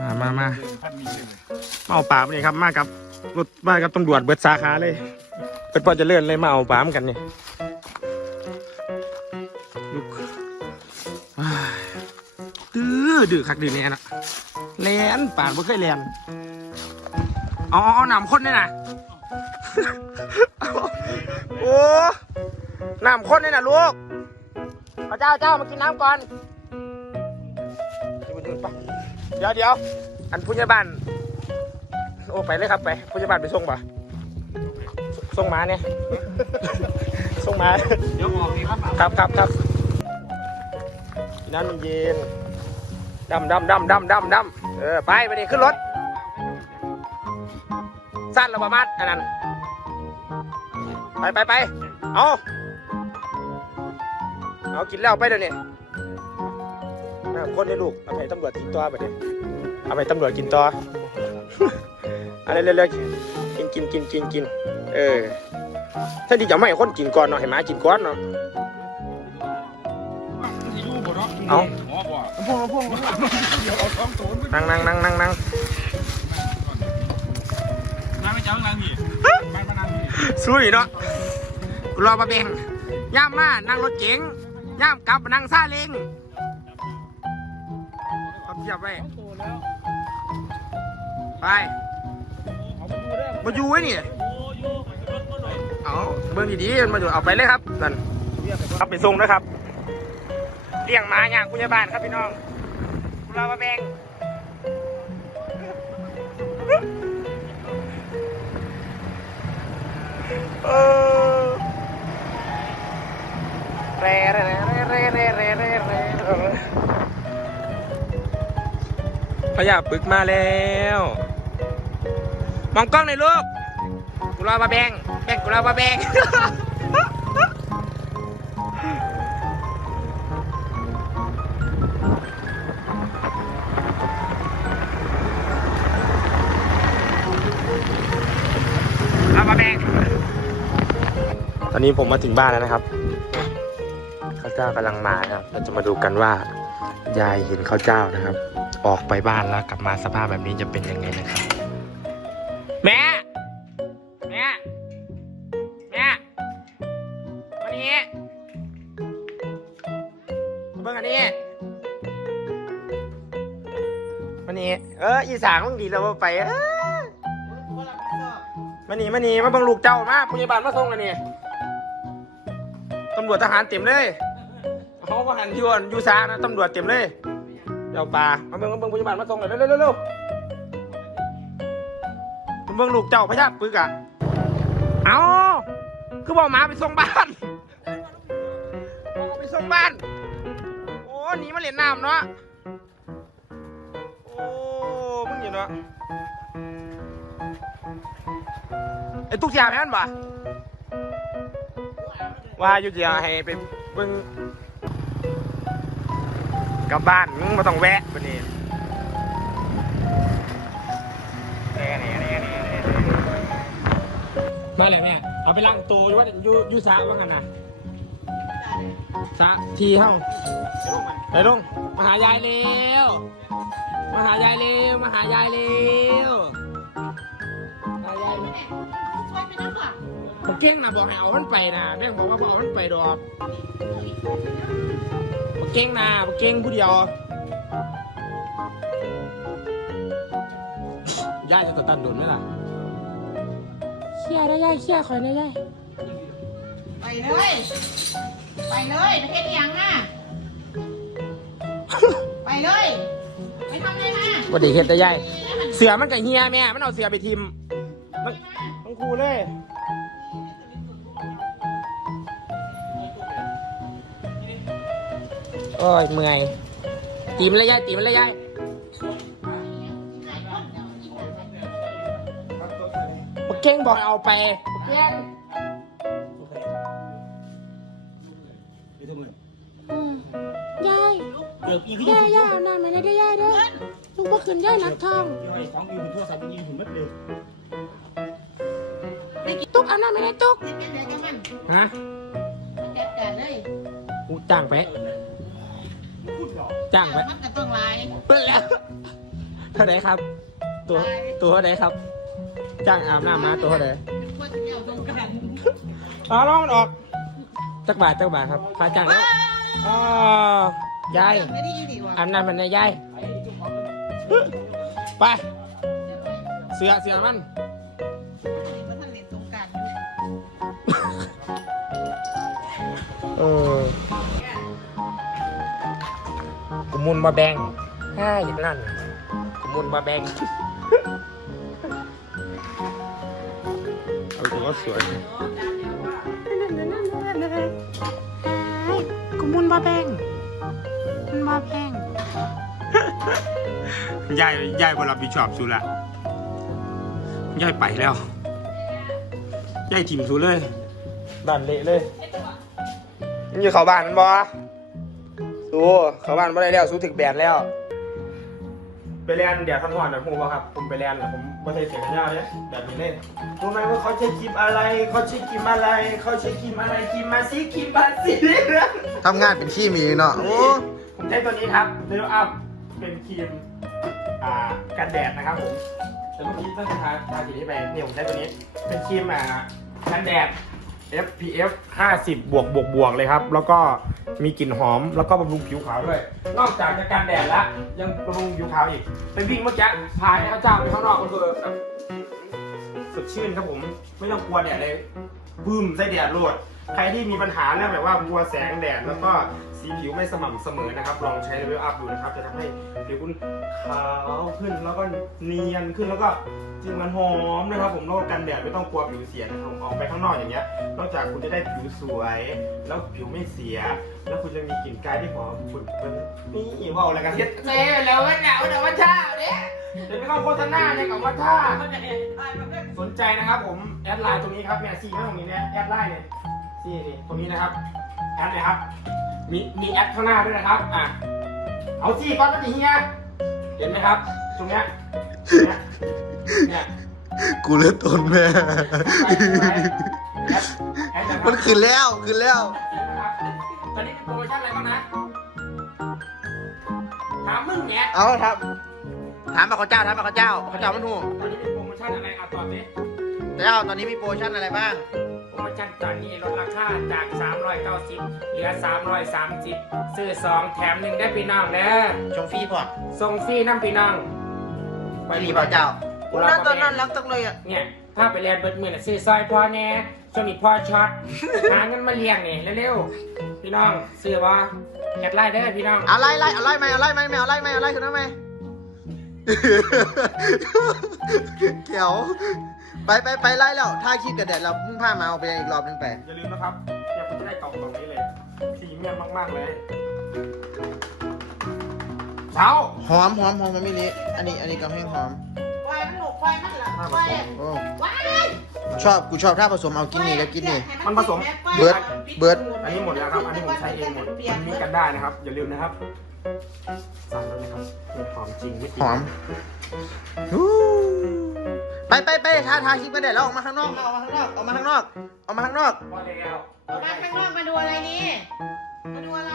มามามาพันมีเลยมาเอาปลาไปนี่ครับมากับรถมากับตำรวจเบิดสาขาเลยเปิดพอจะเลื่อนเลยมาเอาปลาเหมือนกันนี่ลูกอ้ายดื้อดื้อคักดื้อเนี่ยนะแลนปากไม่เคยแลนเอาเอาเอาหนำข้นนี่นะโอ้หนำข้นนี่นะลูกพระเจ้าเจ้ามากินน้ำก่อน เดี๋ยวเดี๋ยวอันผู้ใหญ่บ้าน โอ้ไปเลยครับไปผู้ใหญ่บ้านไปส่งป่ะส่งหมาเนี่ยส่งหมาเดี๋ยวบอกดีครับครับครับครับน้ำมันเย็นดำดำดำดำดำดำเออไปไปดิขึ้นรถสั้นระบามัดอันนั้นไปไปไปเอาเอากินแล้วไปเดี๋ยวนี้ น้ำคนในลูกเอาไปตำรวจกินตัวไปดิเอาไปตำรวจกินตัวอะไรเร็วๆกินกินกินกินกินเออถ้าที่จะไม่คนกินก่อนเนาะให้หมากินก่อนเนาะเนาะเอาหมอบ่พวงพวงเดี๋ยวเอาท้องโตนนั่งนั่งนั่งนั่งนั่งนั่งไม่จ้างนั่งนี่นั่งนี่สู้อีกเนาะรอมาเบ่งย่ามมานั่งรถเก๋งย่ามกลับนั่งซาเล้ง ยบไว้ไปมาอยู่ไว้นี่เอาเบิ่งดีๆมันมาอยู่เอาไปเลยครับนั่นครับไปส่งนะครับเลี้ยงหมาอย่างคุณยาบานครับพี่น้องคุเรามาแบ่งเอเรเร่เร่เร่เร่เร่เร่ พญาปึกมาแล้ว มองกล้องหน่อยลูก กูรอมาแบง แบงกูรอมาแบงเอามาแบง ตอนนี้ผมมาถึงบ้านแล้วนะครับ ข้าวเจ้ากำลังมานะครับ เราจะมาดูกันว่า ยายเห็นข้าวเจ้านะครับ ออกไปบ้านแล้วกลับมาสภาพแบบนี้จะเป็นยังไงนะครับ แม่ แม่ แม่วันนี้มาเบิ่งอันนี้วันนี้เอออีสานมึงดีแล้วบ่ไปเออมานี่มานี่มาเบิ่งลูกเจ้ามาพยาบาลมาส่งอันนี้ตำรวจทหารเต็มเลยเขาก็หันยวนยูซานะตำรวจเต็มเลย เจ้าป่ามาเบิ่งมาเบิ่งพยาบาลมาส่งเลยเร็วเร็วเร็วเร็วมาเบิ่งลูกเจ้าพญาปึกอะเอาคือบอกหมาไปส่งบ้านบอกไปส่งบ้าน โอ้หนีมาเล่นน้ำเนาะโอ้มึงอยู่เนาะไอ้ตุ๊กยาแม่นบ่ว่าอยู่จะให้ไปเบิ่ง กลับบ้านมึงมาต้องแวะวันนี้มาเลยแม่เอาไปล้างตัวอยู่ว่าอยู่อยู่สระว่ากันนะสระทีเฮ้าไปลงมาหายายเร็วมาหายายเร็วมาหายายเร็วหายายเร็วช่วยไปนั่งค่ะผมเก่งนะบอกให้เอามันไปนะแม่บอกว่าบอกเอามันไปดอก ผมเก่งนะผมเก่งผู้เดียวย่าจะตัดตันโดนไหมล่ะเชี่ยได้ย่าเชี่ยคอยได้ย่าไปเลย ไปเลยประเทศยังน่ะ ไปเลย ไปทำอะไรมาวันดีเฮ็ดได้ย่าเสือมันกับเฮียแม่ มันเอาเสือไปทิมมันมันคูเลย โอ้ยเมื่อยตีมนเลยย่าตีมนเลยย่าผมเก่งบอกให้เอาไปผมเก่งอืมยายเกือบอีกยายยายเอาน้ำมาได้ยายเด้อลูกบ่ขึ้นยายนักทองของอีกทั่วสัตว์ยิงถึงมัดเลยตุ๊กเอาน้ำมาได้ตุ๊กเดี๋ยวจะมันฮะจัดการเลยกูจ้างไป จ้างไปมันก็ต้องลายเปิดแล้วเท่าไหรครับ ตัวตัวเท่าไหรครับ จ้างอาบน้ำมาตัวเท่าไหรว่าจะเกี่ยวตรงกันอ๋อลองมันออกจักบาทจักบาทครับค่าจ้างแล้วอ๋อยายไม่ได้ยินดีวะอาบน้ำมันนะยายไป เสือเสือมัน มันทันเล่นตรงกันเออ มุนมาแบงห้าอย่างนั้นกุมุนมาแบงเอาถือว่าสวยกุมุนบาแบงมันบาแบงยายยายบรับผิดชอบสุละยายไปแล้วยายถิ่มสุเลยบ้านเละเลยนี่อยู่เขาบ้านมันบอ สู้เขาบ้านบ่ได้แล้วสู้ถึกแบดแล้ว ไปเรียนเดี๋ยวคำถอนนะพูบ่ครับ ผมไปเรียนแล้วผมไม่ใช่เสียงยาวเนี่ยแบบนี้เลยรู้ไหมว่าเขาใช้ครีมอะไร เขาใช้ครีมอะไร เขาใช้ครีมอะไรครีมมาซิครีมมาซิทำงานเป็นขี้มีเนาะโอ้ผมใช้ตัวนี้ครับเดลอัพเป็นครีมอ่ากันแดดนะครับผมแต่เมื่อกี้ต้องทาทาสีนี้ไปเนี่ยผมใช้ตัวนี้เป็นครีมอ่ากันแดด FPF 50 บวกบวกบวกเลยครับ แล้วก็ มีกลิ่นหอมแล้วก็บำรุงผิวขาวด้วย นอกจากจะกันแดดแล้ว ยังบำรุงผิวขาวอีก ไปวิ่งเมื่อกี้พาให้ข้าเจ้าไปข้างนอกมันคือแบบสดชื่นครับผม ไม่ต้องกลัวแดดเลยบึ้มใส่แดดรวดใครที่มีปัญหาเรื่องแบบว่ากลัวแสงแดดแล้วก็ สีผิวไม่สม่ำเสมอนะครับ ลองใช้เลเวลอัพดูนะครับ จะทำให้ผิวคุณขาวขึ้นแล้วก็เนียนขึ้นแล้วก็จริงมันหอมนะครับ ผมแล้วก็กันแดดไม่ต้องกลัวผิวเสียนะครับผมออกไปข้างนอกอย่างเงี้ย นอกจากคุณจะได้ผิวสวย แล้วผิวไม่เสีย แล้วคุณจะมีกลิ่นกายที่หอมคุณเป็นนี่ว่าอะไรกันเฮ็ดเซ่แล้วว่าหนาวหนาวว่าท่าเนี่ยเดี๋ยวไม่ต้องโฆษณาเนี่ยกับว่าท่าสนใจนะครับ ผมแอดไลน์ตรงนี้ครับเนี่ยซีไม่ตรงนี้เนี่ยแอดไลน์เนี่ยซีนี่ตรงนี้นะครับ แอดเลยครับ มีมีแอดข้างหน้าด้วยนะครับ อะ เอาซีก้อนมันจะเฮียเห็นไหมครับ ตรงเนี้ยเนี่ยเนี่ยกูเลือดตนแม่ แอดแอดนะครับมันขึ้นแล้วขึ้นแล้วนะครับตอนนี้เป็นโปรโมชั่นอะไรบ้างนะ ถามมึงเนี่ยเอาครับถามมาเขาเจ้าถามมาเขาเจ้าเขาเจ้ามันหูตอนนี้เป็นโปรโมชั่นอะไรอะตอบดิเจ้าตอนนี้มีโปรโมชั่นอะไรบ้างโปรโมชั่นตอนนี้ลดราคาจาก 390 เหลือ 330 ซื้อ 2 แถมหนึ่งได้พี่น้องเด้อชงฟรีพอดส่งฟรีน้ำพี่น้องไปรีเปล่าเจ้ากูกูรัน่าบตอนนั้นรักจังเลยอะเนี่ยถ้าไปเรียนเบิดมือน่ะซื้อซอยพ่อแน่ช่วงนี้พ่อช็อตหาเงินมาเลี้ยงนี่เร็วๆพี่น้องซื้อบ่แอดไลน์ได้อพี่น้องเอาไล่ไล่เอาไล่ไหมเอาไล่ไหมไม่เอาไล่ไหมเอาไล่ขึ้นได้ไหมเขียว ไปไปไปไล่แล้วถ้าคิดกับแดดเราเพิ่งพามาเอาไปอีกรอบนึงไปอย่าลืมนะครับเนี่ยคุณจะได้กล่องตรงนี้เลยพรีเมียมมากๆเลยเช้าหอมหอมหอมมันไม่เละอันนี้อันนี้กำแพงหอมควายมันหลกควายมันหลับควายโอ้ว้ายชอบกูชอบถ้าผสมเอากินนี่กับกินนี่มันผสมเบิร์ดเบิร์ดอันนี้หมดแล้วครับอันนี้ผมใช้เองหมดมันมีกันได้นะครับ อย่าลืมนะครับสั่งแล้วนะครับเป็นหอมจริงไม่ติดหอมฮู้ ไปไปไปทาทาคลิปกันเดดแล้วออกมาข้างนอกเอกมาข้างนอกออกมาข้างนอกออกมาข้างนอก พอแล้ว มาข้างนอกมาดูอะไรนี่ มาดูอะไร